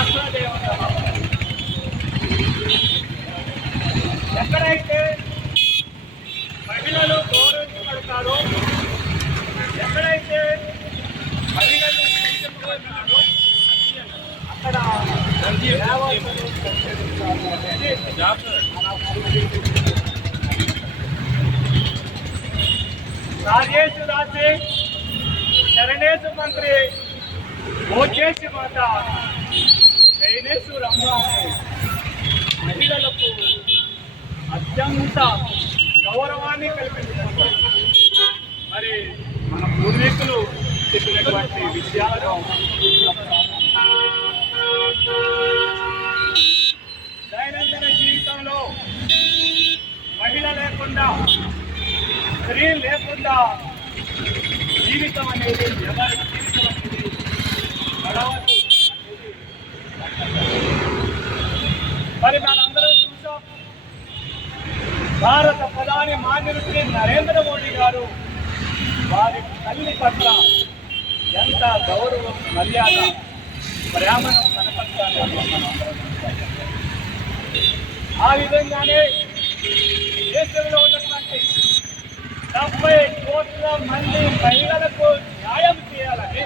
రాష్ట్ర దేవత. ఎక్కడైతే మహిళలు గౌరవించబడతారో, ఎక్కడైతే మహిళలు గుర్తించబడతారో అక్కడ రాజేష్ రాజే శరణేశు మంత్రి ఓచేసి మాత జైనేశ్వరమ్మ మహిళలకు అత్యంత గౌరవాన్ని కల్పించారు. మరి మన పూర్వీకులు చెప్పినటువంటి విషయాలను దైనందిన జీవితంలో మహిళ లేకుండా, స్త్రీ లేకుండా జీవితం అనేది ఎవరి జీవితం అనేది గడవదు అనేది. మరి మనందరం చూసాం, భారత ప్రధాని మాన్యులు శ్రీ నరేంద్ర మోడీ గారు వారి తల్లి పట్ల ఎంత గౌరవం, మర్యాద, ప్రేమను కనపరచాలి. ఆ విధంగానే దేశంలో ఉన్నటువంటి 70 కోట్ల మంది మహిళలకు న్యాయం చేయాలని,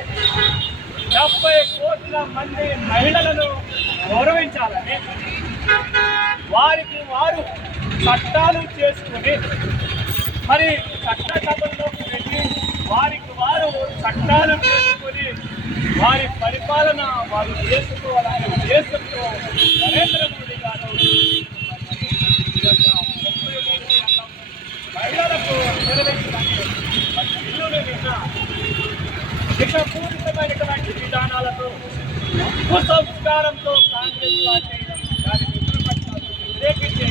70 కోట్ల మంది మహిళలను గౌరవించాలని, వారికి వారు చట్టాలు చేసుకుని, మరి చట్టసభల్లో పెట్టి వారికి వారు చట్టాలు చేసుకుని వారి పరిపాలన వారు చేసుకోవాలనే ఉద్దేశంతో నరేంద్ర మోడీ గారు మహిళలకు నిర్వహించడానికి బిల్లులు దిశపూరితమైనటువంటి విధానాలతో, కుసంస్కారంతో కాంగ్రెస్ పార్టీ దాని మిత్రపక్షాలను వ్యతిరేకించి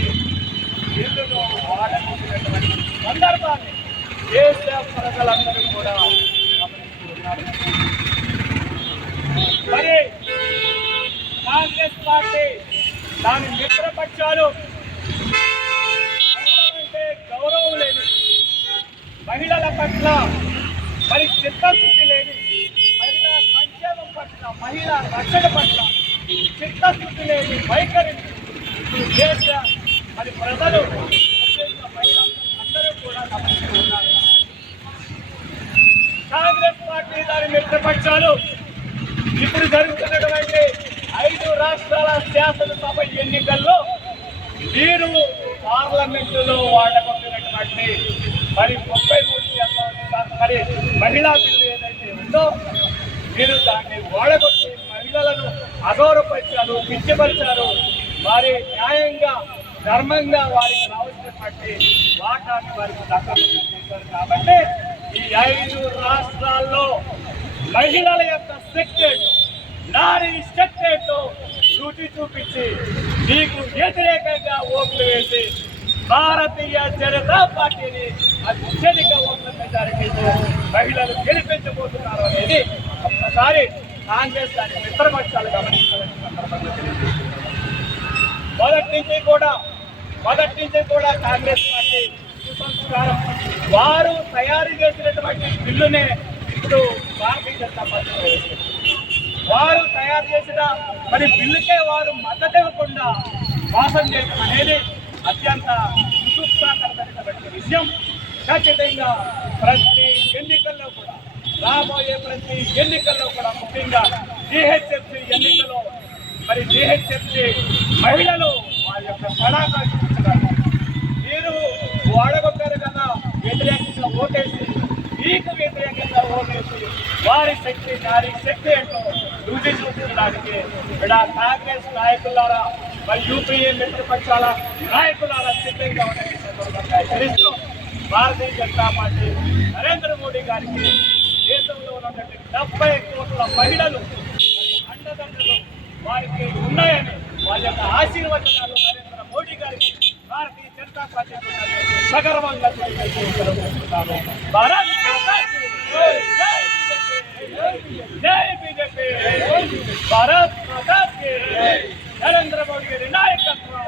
బిల్లును వాడనుకున్నటువంటి సందర్భాన్ని దేశ ప్రజలందరూ కూడా గమనిస్తున్నారు. మరి కాంగ్రెస్ పార్టీ దాని మిత్రపక్షాలు మహిళలంటే గౌరవం లేని, మహిళల పట్ల మరి చిత్తశుద్ధి లేని, మహిళా సంక్షేమం పట్ల, మహిళా రక్షణ పట్ల చిత్తశుద్ధి లేని వైఖరిని దేశ మరి ప్రజలు, మహిళలందరూ కూడా గమనిస్తూ ఉన్నారు. కాంగ్రెస్ పార్టీ దాని మిత్రపక్షాలు ఇప్పుడు జరుగుతున్నటువంటి 5 రాష్ట్రాల శాసనసభ ఎన్నికల్లో వీరు పార్లమెంటులో వాడగొట్టినటువంటి మరి 33% మరి మహిళా బిల్లు ఏదైతే ఉందో వీరు దాన్ని ఓడగొట్టి మహిళలను అగౌరవపరిచారు, కించపరిచారు. వారి న్యాయంగా, ధర్మంగా వారికి రావాల్సినటువంటి వాటాన్ని వారికి దక్కకుండా చేశారు. కాబట్టి ఈ 5 రాష్ట్రాల్లో మహిళల యొక్క శక్తి ఏంటో, నారీ శక్తి ఏంటో రుచి చూపించి మీకు వ్యతిరేకంగా ఓట్లు వేసి భారతీయ జనతా పార్టీని అత్యధిక ఓట్ల మెజారిటీతో మహిళలు గెలిపించబోతున్నారు అనేది ఒక్కసారి కాంగ్రెస్ దాని మిత్రపక్షాలు గమనించాలని సందర్భంగా తెలియజేస్తున్నారు. మొదటి నుంచి కూడా కాంగ్రెస్ పార్టీ కుసంస్కారం, వారు తయారు చేసినటువంటి బిల్లునే ఇప్పుడు భారతీయ జనతా పార్టీ వేస్తుంది. వారు తయారు చేసిన మరి బిల్లుకే వారు మద్దతు ఇవ్వకుండా మోసం చేయడం అనేది అత్యంత విసుక్తాకరమైనటువంటి విషయం. ఖచ్చితంగా ప్రతి ఎన్నికల్లో కూడా, రాబోయే ప్రతి ఎన్నికల్లో కూడా, ముఖ్యంగా జీహెచ్ఎంసీ ఎన్నికల్లో మరి జీహెచ్ఎంసీ మహిళలు వారి యొక్క సడాకా చూపించగలరు. మీరు ఓడగొట్టారు కదా, వ్యతిరేకంగా ఓటేసి, మీకు వ్యతిరేకంగా ఓటేసి వారి శక్తి, నారీ శక్తి ఏంటో రుచి చూపించడానికి ఇక్కడ కాంగ్రెస్ నాయకులారా మరి యూపీఏ మిత్రపక్షాల నాయకులారా సిద్ధంగా ఉండని సందర్భంగా తెలుస్తూ భారతీయ జనతా పార్టీ నరేంద్ర మోడీ గారికి దేశంలో ఉన్నటువంటి 70 కోట్ల మహిళలు అండదండలు వారికి ఉన్నాయని, వారి యొక్క ఆశీర్వచనాలు నరేంద్ర మోడీ గారికి భారతీయ జనతా పార్టీ సగర్వంగా తెలియజేస్తున్నాము. భారత్ జై బీజేపీ, భారత్ మాతా కీ జై, నరేంద్ర మోడీ గారి నాయకత్వం.